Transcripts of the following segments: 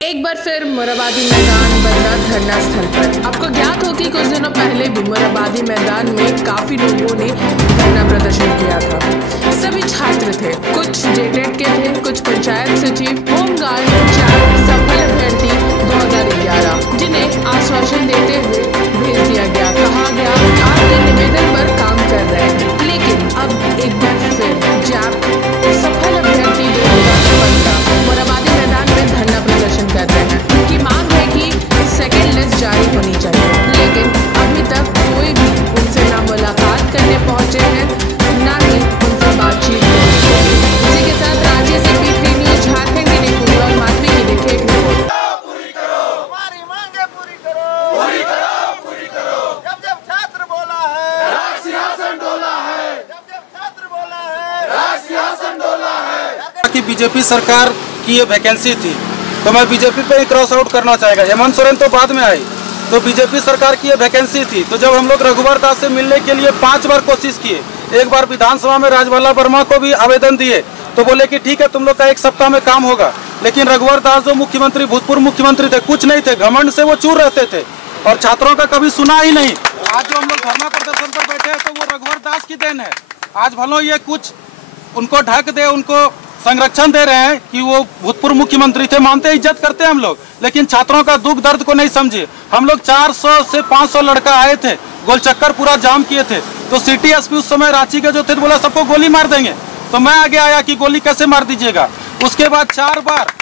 एक बार फिर मोरहाबादी मैदान बना धरना स्थल पर। आपको ज्ञात हो कि कुछ दिनों पहले भी मोरहाबादी मैदान में काफी लोगों ने धरना प्रदर्शन किया था। सभी छात्र थे, कुछ जेटेट के थे, कुछ पंचायत सचिव, होमगार्ड, सफल अभ्यर्थी 2011, जिन्हें आश्वासन देते हुए भेज दिया गया। कहा गया आपके निवेदन पर काम कर रहे हैं, लेकिन अब एक बार फिर जैप सफल अभ्यर्थी 2015 मोरहाबादी मैदान में धरना प्रदर्शन कर रहे हैं। उनकी मांग है कि सेकेंड लिस्ट जारी होनी चाहिए, लेकिन अभी तक कोई भी उनसे ना मुलाकात करने पहुंचे हैं, ना ही उनसे बातचीत होनी है। इसी के साथ रांची से P3 न्यूज झारखंड के लिए पूरी और माधवी की देखे एक रिपोर्ट। हमारी मांगे पूरी करो। जब छात्र बोला है, राज सिंहासन डोला है। जब छात्र बोला है, राज सिंहासन डोला है। कि बीजेपी सरकार की ये वैकेंसी थी, तो मैं बीजेपी पे ही क्रॉस आउट करना चाहेगा। हेमंत सोरेन तो बाद में आई, तो बीजेपी सरकार की ये वैकेंसी थी। तो जब हम लोग रघुवर दास से मिलने के लिए 5 बार कोशिश किए, एक बार विधानसभा में राजबाला वर्मा को भी आवेदन दिए, तो बोले कि ठीक है तुम लोग का 1 सप्ताह में काम होगा। लेकिन रघुवर दास जो मुख्यमंत्री, भूतपूर्व मुख्यमंत्री थे, कुछ नहीं थे, घमंड से वो चूर रहते थे और छात्रों का कभी सुना ही नहीं। आज जो हम लोग धरना प्रदर्शन पर बैठे हैं, तो वो रघुवर दास की देन है। आज भलो ये कुछ उनको ढक दे, उनको संरक्षण दे रहे हैं कि वो भूतपूर्व मुख्यमंत्री थे, मानते इज्जत करते हैं हम लोग, लेकिन छात्रों का दुख दर्द को नहीं समझे। हम लोग 400 से 500 लड़का आए थे, गोल चक्कर पूरा जाम किए थे। तो सिटी एसपी उस समय रांची के जो थे, बोला सबको गोली मार देंगे। तो मैं आगे आया कि गोली कैसे मार दीजिएगा। उसके बाद 4 बार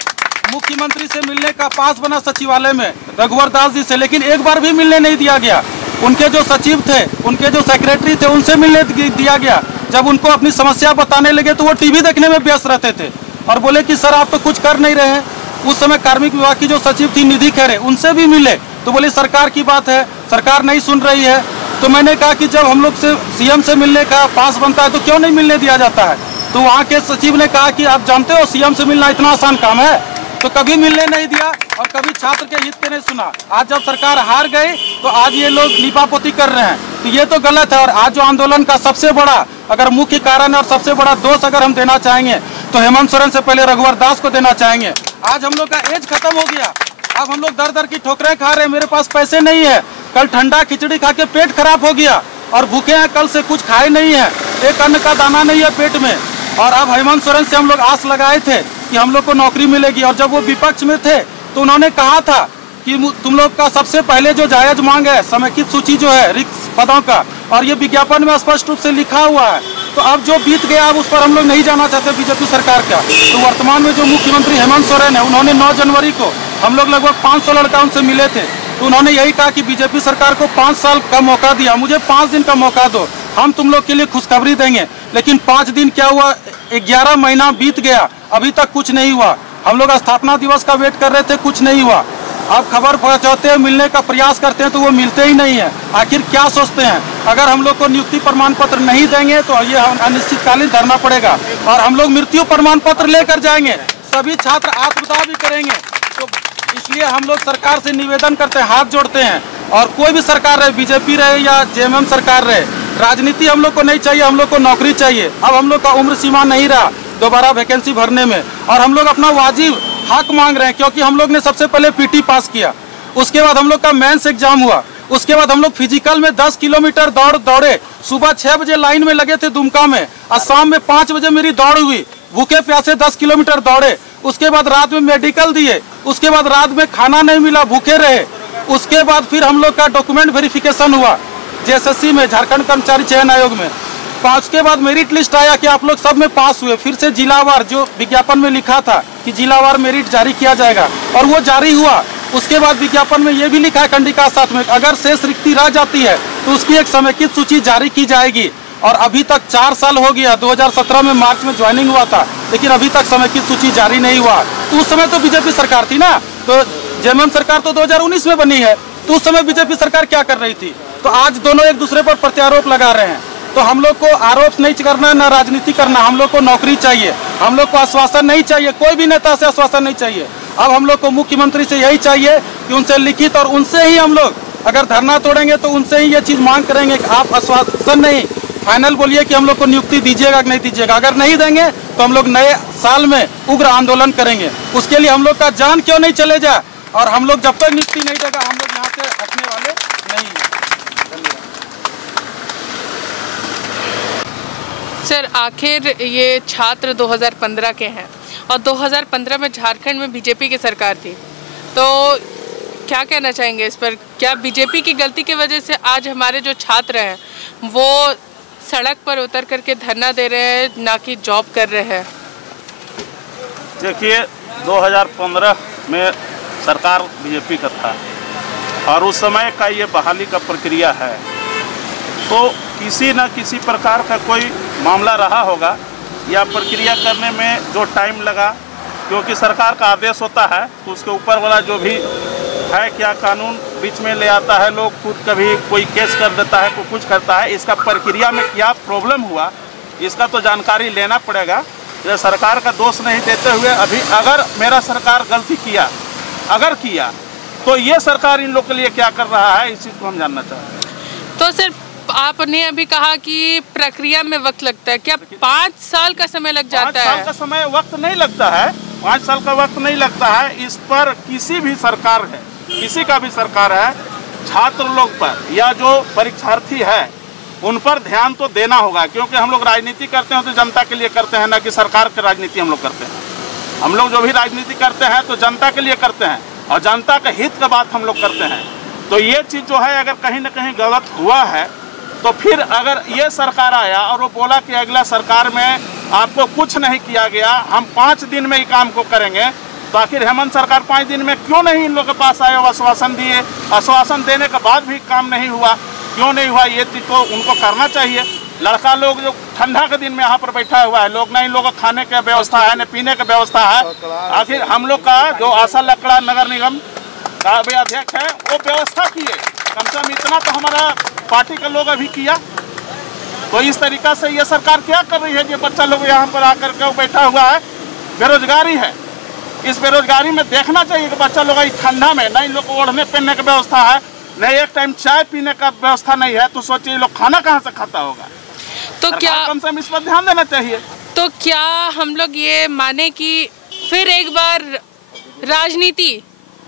मुख्यमंत्री से मिलने का पास बना सचिवालय में रघुवर दास जी से, लेकिन एक बार भी मिलने नहीं दिया गया। उनके जो सचिव थे, उनके जो सेक्रेटरी थे, उनसे मिलने दिया गया। जब उनको अपनी समस्या बताने लगे तो वो टीवी देखने में व्यस्त रहते थे और बोले कि सर आप तो कुछ कर नहीं रहे हैं। उस समय कार्मिक विभाग की जो सचिव थी निधि खैरे, उनसे भी मिले तो बोले सरकार की बात है, सरकार नहीं सुन रही है। तो मैंने कहा कि जब हम लोग से सीएम से मिलने का पास बनता है तो क्यों नहीं मिलने दिया जाता है। तो वहाँ के सचिव ने कहा कि आप जानते हो सीएम से मिलना इतना आसान काम है, तो कभी मिलने नहीं दिया और कभी छात्र के हित पे नहीं सुना। आज जब सरकार हार गई तो आज ये लोग लीपापोती कर रहे हैं, तो ये तो गलत है। और आज जो आंदोलन का सबसे बड़ा अगर मुख्य कारण और सबसे बड़ा दोष अगर हम देना चाहेंगे तो हेमंत सोरेन से पहले रघुवर दास को देना चाहेंगे। आज हम लोग का एज खत्म हो गया, अब हम लोग दर दर की ठोकरें खा रहे हैं। मेरे पास पैसे नहीं है, कल ठंडा खिचड़ी खा के पेट खराब हो गया और भूखे हैं, कल से कुछ खाए नहीं है, एक अन्न का दाना नहीं है पेट में। और अब हेमंत सोरेन से हम लोग आस लगाए थे कि हम लोग को नौकरी मिलेगी, और जब वो विपक्ष में थे तो उन्होंने कहा था कि तुम लोग का सबसे पहले जो जायज मांग है समेकित सूची जो है रिक्त पदों का, और ये विज्ञापन में स्पष्ट रूप से लिखा हुआ है। तो अब जो बीत गया अब उस पर हम लोग नहीं जाना चाहते बीजेपी सरकार का। तो वर्तमान में जो मुख्यमंत्री हेमंत सोरेन है, उन्होंने 9 जनवरी को हम लोग लगभग 500 लड़का उनसे मिले थे, तो उन्होंने यही कहा कि बीजेपी सरकार को 5 साल का मौका दिया, मुझे 5 दिन का मौका दो, हम तुम लोग के लिए खुशखबरी देंगे। लेकिन 5 दिन क्या हुआ, 11 महीना बीत गया, अभी तक कुछ नहीं हुआ। हम लोग स्थापना दिवस का वेट कर रहे थे, कुछ नहीं हुआ। अब खबर पहुंचाते हैं, मिलने का प्रयास करते हैं तो वो मिलते ही नहीं है। आखिर क्या सोचते हैं, अगर हम लोग को नियुक्ति प्रमाण पत्र नहीं देंगे तो ये अनिश्चितकालीन धरना पड़ेगा और हम लोग मृत्यु प्रमाण पत्र लेकर जाएंगे, सभी छात्र आत्मदाह भी करेंगे। तो इसलिए हम लोग सरकार से निवेदन करते हैं, हाथ जोड़ते हैं, और कोई भी सरकार रहे, बीजेपी रहे या जेएमएम सरकार रहे, राजनीति हम लोग को नहीं चाहिए, हम लोग को नौकरी चाहिए। अब हम लोग का उम्र सीमा नहीं रहा दोबारा वैकेंसी भरने में, और हम लोग अपना वाजिब हक मांग रहे हैं, क्योंकि हम लोग ने सबसे पहले पीटी पास किया, उसके बाद हम लोग का मेंस एग्जाम हुआ, उसके बाद हम लोग फिजिकल में 10 किलोमीटर दौड़े। सुबह 6 बजे लाइन में लगे थे दुमका में, और शाम में 5 बजे मेरी दौड़ हुई, भूखे प्यासे 10 किलोमीटर दौड़े। उसके बाद रात में मेडिकल दिए, उसके बाद रात में खाना नहीं मिला, भूखे रहे। उसके बाद फिर हम लोग का डॉक्यूमेंट वेरिफिकेशन हुआ जेएसएससी में, झारखंड कर्मचारी चयन आयोग में। 5 के बाद मेरिट लिस्ट आया कि आप लोग सब में पास हुए। फिर से जिलावार जो विज्ञापन में लिखा था कि जिलावार मेरिट जारी किया जाएगा, और वो जारी हुआ। उसके बाद विज्ञापन में ये भी लिखा है कंडिका साथ में, अगर शेष रिक्ति रह जाती है तो उसकी एक समेकित सूची जारी की जाएगी। और अभी तक 4 साल हो गया, 2017 में मार्च में ज्वाइनिंग हुआ था, लेकिन अभी तक समेकित सूची जारी नहीं हुआ। तो उस समय तो बीजेपी सरकार थी ना, तो जेएमएम सरकार तो 2019 में बनी है, तो उस समय बीजेपी सरकार क्या कर रही थी। तो आज दोनों एक दूसरे पर प्रत्यारोप लगा रहे हैं। तो हम लोग को आरोप नहीं करना, ना राजनीति करना, हम लोग को नौकरी चाहिए, हम लोग को आश्वासन नहीं चाहिए, कोई भी नेता से आश्वासन नहीं चाहिए। अब हम लोग को मुख्यमंत्री से यही चाहिए कि उनसे लिखित, और उनसे ही हम लोग अगर धरना तोड़ेंगे तो उनसे ही ये चीज मांग करेंगे कि आप आश्वासन नहीं, फाइनल बोलिए कि हम लोग को नियुक्ति दीजिएगा कि नहीं दीजिएगा। अगर नहीं देंगे तो हम लोग नए साल में उग्र आंदोलन करेंगे। उसके लिए हम लोग का जान क्यों नहीं चले जाए, और हम लोग जब तक नियुक्ति नहीं देगा हम लोग यहाँ से हटने वाले नहीं हैं। सर, आखिर ये छात्र 2015 के हैं और 2015 में झारखंड में बीजेपी की सरकार थी, तो क्या कहना चाहेंगे इस पर? क्या बीजेपी की गलती की वजह से आज हमारे जो छात्र हैं वो सड़क पर उतर करके धरना दे रहे हैं, ना कि जॉब कर रहे हैं? देखिए, 2015 में सरकार बीजेपी का था और उस समय का ये बहाली का प्रक्रिया है, तो किसी न किसी प्रकार का कोई मामला रहा होगा या प्रक्रिया करने में जो टाइम लगा, क्योंकि सरकार का आदेश होता है तो उसके ऊपर वाला जो भी है क्या कानून बीच में ले आता है, लोग खुद कभी कोई केस कर देता है, कोई कुछ करता है। इसका प्रक्रिया में क्या प्रॉब्लम हुआ इसका तो जानकारी लेना पड़ेगा। ये सरकार का दोष नहीं देते हुए अभी अगर मेरा सरकार गलती किया, अगर किया, तो ये सरकार इन लोग के लिए क्या कर रहा है इस चीज़ को हम जानना चाहते हैं। तो सर, आपने अभी कहा कि प्रक्रिया में वक्त लगता है, क्या 5 साल का समय लग जाता है? 5 साल का समय वक्त नहीं लगता है, 5 साल का वक्त नहीं लगता है। इस पर किसी भी सरकार है, किसी का भी सरकार है, छात्र लोग पर या जो परीक्षार्थी है उन पर ध्यान तो देना होगा, क्योंकि हम लोग राजनीति करते हैं तो जनता के लिए करते हैं, ना कि सरकार की राजनीति हम लोग करते हैं। हम लोग जो भी राजनीति करते हैं तो जनता के लिए करते हैं और जनता के हित का बात हम लोग करते हैं। तो ये चीज़ जो है अगर कहीं ना कहीं गलत हुआ है तो फिर अगर ये सरकार आया और वो बोला कि अगला सरकार में आपको कुछ नहीं किया गया, हम 5 दिन में ही काम को करेंगे, तो आखिर हेमंत सरकार 5 दिन में क्यों नहीं इन लोगों के पास आए और आश्वासन दिए? आश्वासन देने के बाद भी काम नहीं हुआ, क्यों नहीं हुआ? ये चीज़ तो उनको करना चाहिए। लड़का लोग जो ठंडा के दिन में यहाँ पर बैठा हुआ है, लोग ना इन लोगों को खाने की व्यवस्था है, न पीने की व्यवस्था है। आखिर हम लोग का जो आशा लकड़ा नगर निगम का अध्यक्ष है वो व्यवस्था किए, कम से कम इतना तो हमारा पार्टी के लोग अभी किया। तो इस तरीका से ये सरकार क्या कर रही है? जो बच्चा लोग यहाँ पर आकर के बैठा हुआ है, बेरोजगारी है, इस बेरोजगारी में देखना चाहिए कि बच्चा लोग इस ठंडा में न इन लोग को ओढ़ने पहनने की व्यवस्था है, न एक टाइम चाय पीने का व्यवस्था नहीं है, तो सोचिए लोग खाना कहाँ से खाता होगा? तो क्या कम से कम इस पर ध्यान देना चाहिए। तो क्या हम लोग ये माने कि फिर एक बार राजनीति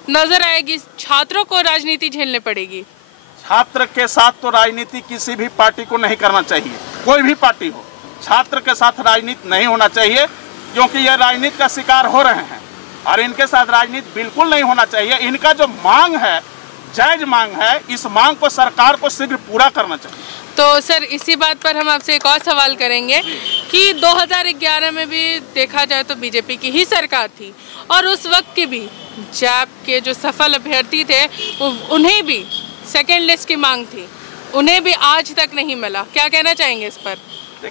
नजर आएगी, छात्रों को राजनीति झेलनी पड़ेगी? छात्र के साथ तो राजनीति किसी भी पार्टी को नहीं करना चाहिए, कोई भी पार्टी हो, छात्र के साथ राजनीति नहीं होना चाहिए, क्योंकि ये राजनीति का शिकार हो रहे हैं और इनके साथ राजनीति बिल्कुल नहीं होना चाहिए। इनका जो मांग है, जायज मांग है, इस मांग को सरकार को शीघ्र पूरा करना चाहिए। तो सर, इसी बात पर हम आपसे एक और सवाल करेंगे कि 2011 में भी देखा जाए तो बीजेपी की ही सरकार थी और उस वक्त के भी जैप के जो सफल अभ्यर्थी थे उन्हें भी सेकेंड लिस्ट की मांग थी, उन्हें भी आज तक नहीं मिला। क्या कहना चाहेंगे इस पर?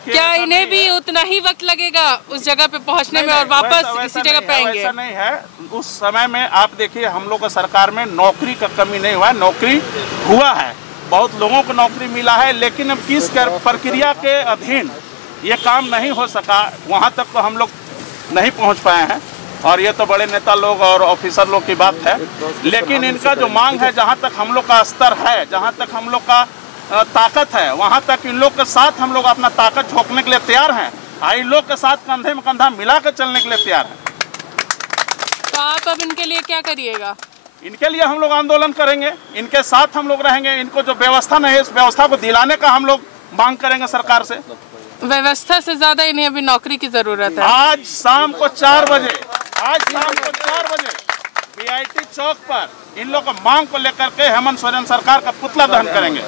क्या इन्हें भी उतना ही वक्त लगेगा उस जगह पे पहुंचने में और वापस इसी जगह पे आएंगे? ऐसा नहीं है। उस समय में आप देखिए हम लोग का सरकार में नौकरी का कमी नहीं हुआ है, नौकरी हुआ है, बहुत लोगों को नौकरी मिला है, लेकिन अब किस प्रक्रिया के अधीन ये काम नहीं हो सका, वहाँ तक तो हम लोग नहीं पहुँच पाए हैं। और ये तो बड़े नेता लोग और ऑफिसर लोग की बात है, लेकिन इनका जो मांग है, जहाँ तक हम लोग का स्तर है, जहाँ तक हम लोग का ताकत है, वहाँ तक इन लोग के साथ हम लोग अपना ताकत झोंकने के लिए तैयार हैं और इन लोग के साथ कंधे में कंधा मिला कर चलने के लिए तैयार हैं। तो आप अब इनके लिए क्या करिएगा? इनके लिए हम लोग आंदोलन करेंगे, इनके साथ हम लोग रहेंगे, इनको जो व्यवस्था नहीं है उस व्यवस्था को दिलाने का हम लोग मांग करेंगे सरकार से। व्यवस्था से ज्यादा इन्हें अभी नौकरी की जरूरत है। आज शाम को 4 बजे BIT चौक पर इन लोग को मांग को लेकर के हेमंत सोरेन सरकार का पुतला दहन करेंगे।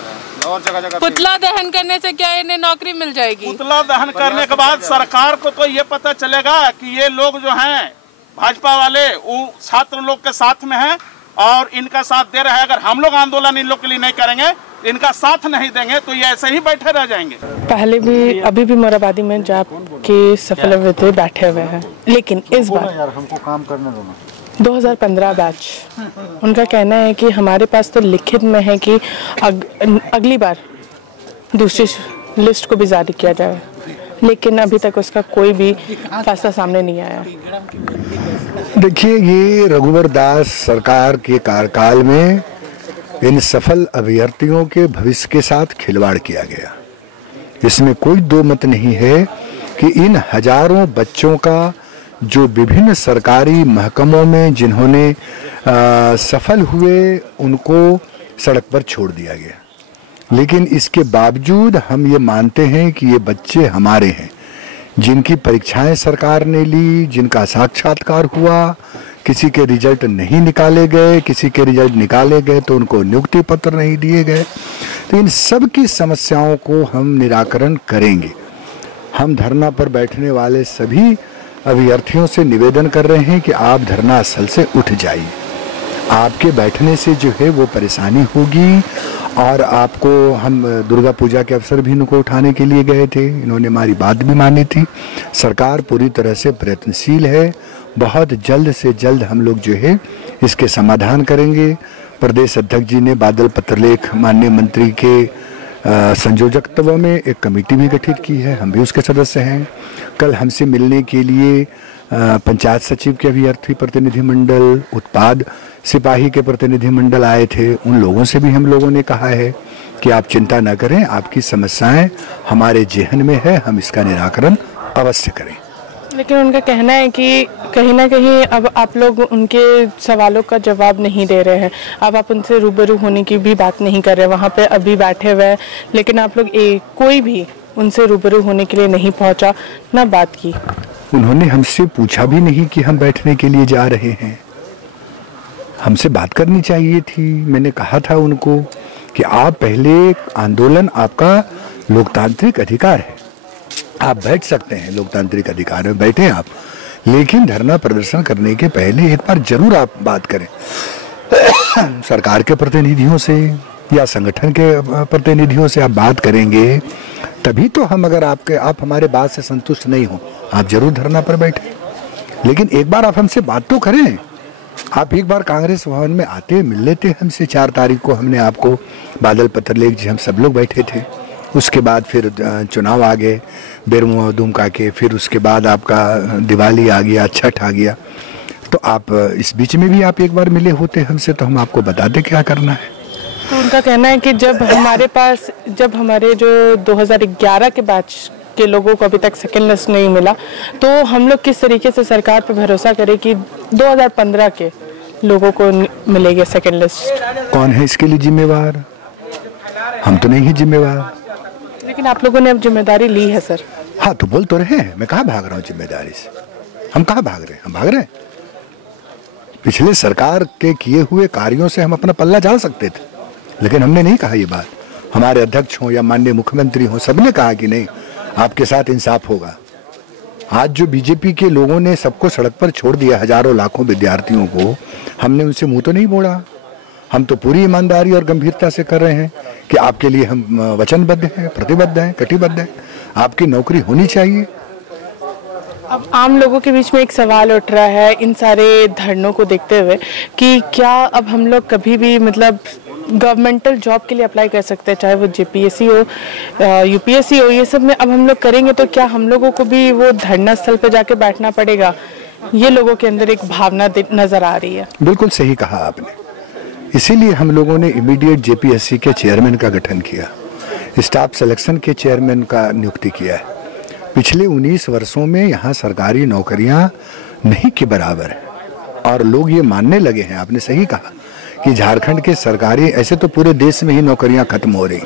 और जगह पुतला दहन करने से क्या इन्हें नौकरी मिल जाएगी? पुतला दहन करने के बाद सरकार को तो ये पता चलेगा कि ये लोग जो हैं भाजपा वाले वो छात्र लोग के साथ में हैं और इनका साथ दे रहे हैं। अगर हम लोग आंदोलन इन लोग के लिए नहीं करेंगे, इनका साथ नहीं देंगे, तो ये ऐसे ही बैठे रह जाएंगे। पहले भी अभी भी मोराबादी में जैप के सफल अभ्यर्थी बैठे हुए हैं, लेकिन इस बार यार हमको काम करने दो ना। 2015 बैच, उनका कहना है कि हमारे पास तो लिखित में है कि अगली बार दूसरी लिस्ट को भी जारी किया जाए, लेकिन अभी तक उसका कोई भी फैसला सामने नहीं आया। देखिए, ये रघुवर दास सरकार के कार्यकाल में इन सफल अभ्यर्थियों के भविष्य के साथ खिलवाड़ किया गया। इसमें कोई दो मत नहीं है कि इन हजारों बच्चों का जो विभिन्न सरकारी महकमों में जिन्होंने सफल हुए उनको सड़क पर छोड़ दिया गया। लेकिन इसके बावजूद हम ये मानते हैं कि ये बच्चे हमारे हैं, जिनकी परीक्षाएं सरकार ने ली, जिनका साक्षात्कार हुआ, किसी के रिजल्ट नहीं निकाले गए, किसी के रिजल्ट निकाले गए तो उनको नियुक्ति पत्र नहीं दिए गए। तो इन सब की समस्याओं को हम निराकरण करेंगे। हम धरना पर बैठने वाले सभी अभ्यर्थियों से निवेदन कर रहे हैं कि आप धरना स्थल से उठ जाइए। आपके बैठने से जो है वो परेशानी होगी। और आपको हम दुर्गा पूजा के अवसर भी इनको उठाने के लिए गए थे, इन्होंने हमारी बात भी मानी थी। सरकार पूरी तरह से प्रयत्नशील है, बहुत जल्द से जल्द हम लोग जो है इसके समाधान करेंगे। प्रदेश अध्यक्ष जी ने बादल पत्रलेख माननीय मंत्री के संयोजकत्व में एक कमेटी भी गठित की है, हम भी उसके सदस्य हैं। कल हमसे मिलने के लिए पंचायत सचिव के अभ्यर्थी प्रतिनिधिमंडल, उत्पाद सिपाही के प्रतिनिधिमंडल आए थे। उन लोगों से भी हम लोगों ने कहा है कि आप चिंता न करें, आपकी समस्याएं हमारे जेहन में है, हम इसका निराकरण अवश्य करें। लेकिन उनका कहना है कि कहीं ना कहीं अब आप लोग उनके सवालों का जवाब नहीं दे रहे हैं, अब आप उनसे रूबरू होने की भी बात नहीं कर रहे, वहाँ पे अभी बैठे हुए हैं, लेकिन आप लोग कोई भी उनसे रूबरू होने के लिए नहीं पहुँचा, ना बात की। उन्होंने हमसे पूछा भी नहीं कि हम बैठने के लिए जा रहे हैं, हमसे बात करनी चाहिए थी। मैंने कहा था उनको कि आप पहले, आंदोलन आपका लोकतांत्रिक अधिकार है, आप बैठ सकते हैं, लोकतांत्रिक अधिकार में बैठे आप, लेकिन धरना प्रदर्शन करने के पहले एक बार जरूर आप बात करें सरकार के प्रतिनिधियों से या संगठन के प्रतिनिधियों से। आप बात करेंगे तभी तो हम, अगर आप हमारे बात से संतुष्ट नहीं हो, आप जरूर धरना पर बैठे, लेकिन एक बार आप हमसे बात तो करें। आप एक बार कांग्रेस भवन में आते, मिल लेते हमसे। 4 तारीख को हमने आपको, बादल पत्रलेख जी, हम सब लोग बैठे थे। उसके बाद फिर चुनाव आ गए बेरमुआ दुमका के, फिर उसके बाद आपका दिवाली आ गया, छठ आ गया। तो आप इस बीच में भी आप एक बार मिले होते हमसे तो हम आपको बताते क्या करना है। तो उनका कहना है कि जब हमारे जो 2011 के बैच के लोगों को अभी तक सेकेंड लिस्ट नहीं मिला, तो हम लोग किस तरीके से सरकार पर भरोसा करें कि 2015 के लोगों को मिलेगी सेकेंड लिस्ट। कौन है इसके लिए जिम्मेवार? हम तो नहीं है जिम्मेवार। लेकिन आप लोगों ने अब जिम्मेदारी ली है सर। हाँ तो बोल तो रहे हैं, मैं कहाँ भाग रहा हूँ जिम्मेदारी से। हम कहाँ भाग रहे हैं? हम भाग रहे हैं। पिछले सरकार के किए हुए कार्यों से हम अपना पल्ला झाड़ सकते थे, लेकिन हमने नहीं कहा ये बात। हमारे अध्यक्ष हो या माननीय मुख्यमंत्री हो, सबने कहा कि नहीं, आपके साथ इंसाफ होगा। आज जो बीजेपी के लोगों ने सबको सड़क पर छोड़ दिया, हजारों लाखों विद्यार्थियों को, हमने उनसे मुंह तो नहीं मोड़ा। हम तो पूरी ईमानदारी और गंभीरता से कर रहे हैं कि आपके लिए हम वचनबद्ध हैं, प्रतिबद्ध हैं, कटिबद्ध हैं, आपकी नौकरी होनी चाहिए। अब आम लोगों के बीच में एक सवाल उठ रहा है इन सारे धरनों को देखते हुए कि क्या अब हम लोग कभी भी मतलब गवर्नमेंटल जॉब के लिए अप्लाई कर सकते हैं, चाहे वो जेपीएससी हो, यूपीएससी हो, ये सब में अब हम लोग करेंगे तो क्या हम लोगों को भी वो धरना स्थल पर जाके बैठना पड़ेगा? ये लोगों के अंदर एक भावना नजर आ रही है। बिल्कुल सही कहा आपने। इसीलिए हम लोगों ने इमीडिएट जेपीएससी के चेयरमैन का गठन किया, स्टाफ सिलेक्शन के चेयरमैन का नियुक्ति किया है। पिछले 19 वर्षों में यहाँ सरकारी नौकरियाँ नहीं के बराबर है और लोग ये मानने लगे हैं। आपने सही कहा कि झारखंड के सरकारी, ऐसे तो पूरे देश में ही नौकरियाँ खत्म हो रही।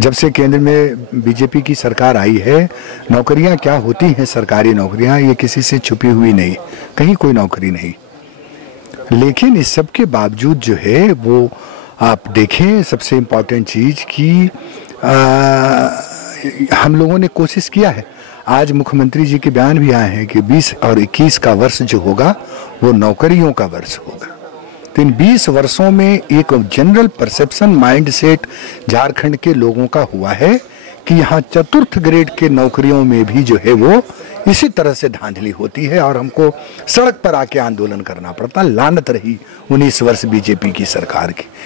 जब से केंद्र में बीजेपी की सरकार आई है, नौकरियाँ क्या होती हैं, सरकारी नौकरियाँ, ये किसी से छुपी हुई नहीं, कहीं कोई नौकरी नहीं। लेकिन इस सब के बावजूद जो है वो आप देखें, सबसे इम्पॉर्टेंट चीज़ कि हम लोगों ने कोशिश किया है। आज मुख्यमंत्री जी के बयान भी आए हैं कि 20 और 21 का वर्ष जो होगा वो नौकरियों का वर्ष होगा। तो इन 20 वर्षों में एक जनरल परसेप्शन माइंडसेट झारखंड के लोगों का हुआ है कि यहाँ 4th ग्रेड के नौकरियों में भी जो है वो इसी तरह से धांधली होती है और हमको सड़क पर आके आंदोलन करना पड़ता। लानत रही 19 वर्ष बीजेपी की सरकार की।